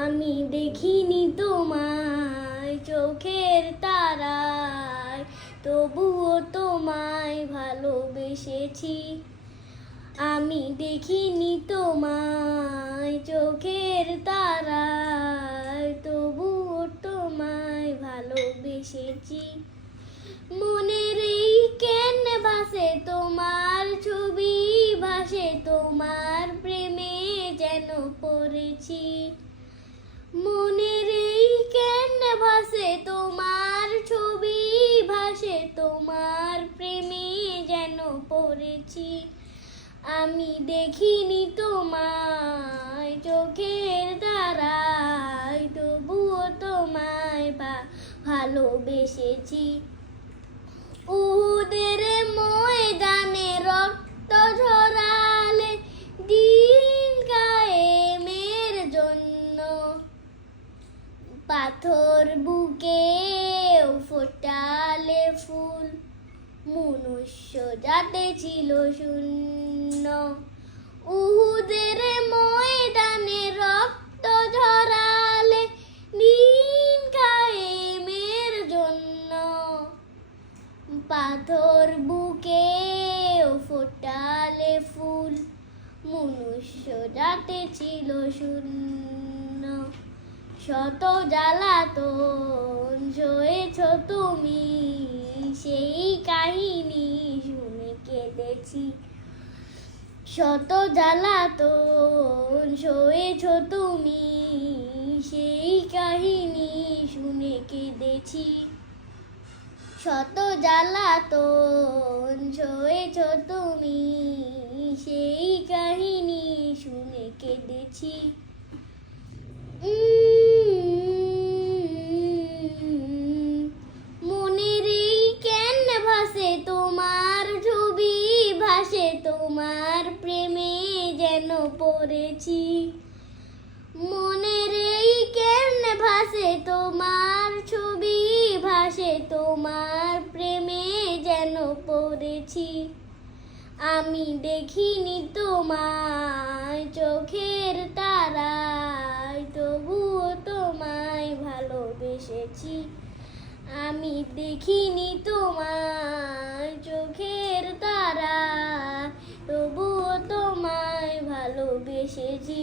আমি দেখিনি তোমায় চোখের তারায়, তবুও তোমায় ভালোবেসেছি। আমি দেখিনি তোমায় চোখের তারায়, তবুও তোমায় ভালোবেসেছি। মনের এই ক্যানভাসে তোমার ছবি ভাসে, তোমার প্রেমে যেন পড়েছি। মনের এই ক্যানভাসে তোমার ছবি ভাসে, তোমার প্রেমে যেন পড়েছি। আমি দেখিনি তোমায় চোখের তারায়, তবুও তোমায় ভালোবেসেছি। উহুদের ময়দানে রক্ত ঝরালে দিন কায়েমের জন্য, পাথর বুকে ফোটালে ফুল, মনুষ্য জাতি ছিল শূন্য। উহুদের ময়দানে রক্ত ঝরালে দিন কায়েমের জন্য, পাথর বুকে ফোটালে ফুল, মনুষ্য জাতি ছিল শূন্য। শত জ্বালাতন সয়েছ তুমি, সেই কাহিনী শুনে কেঁদেছি। শত জ্বালাতন সয়েছ তুমি, সেই কাহিনী শুনে কেঁদেছি। শত জ্বালাতন সয়েছ তুমি, সেই কাহিনী শুনে কেঁদেছি। মনের এই ক্যানভাসে তোমার ছবি ভাসে, তোমার প্রেমে যেন পড়েছি। মনের এই ক্যানভাসে তোমার ছবি ভাসে, তোমার প্রেমে যেন পড়েছি। আমি দেখিনি তোমায় চোখের তারায়, তবুও তোমায় ভালোবেসেছি। আমি দেখিনি তোমায় চোখের তারায়, তবুও তোমায় ভালোবেসেছি।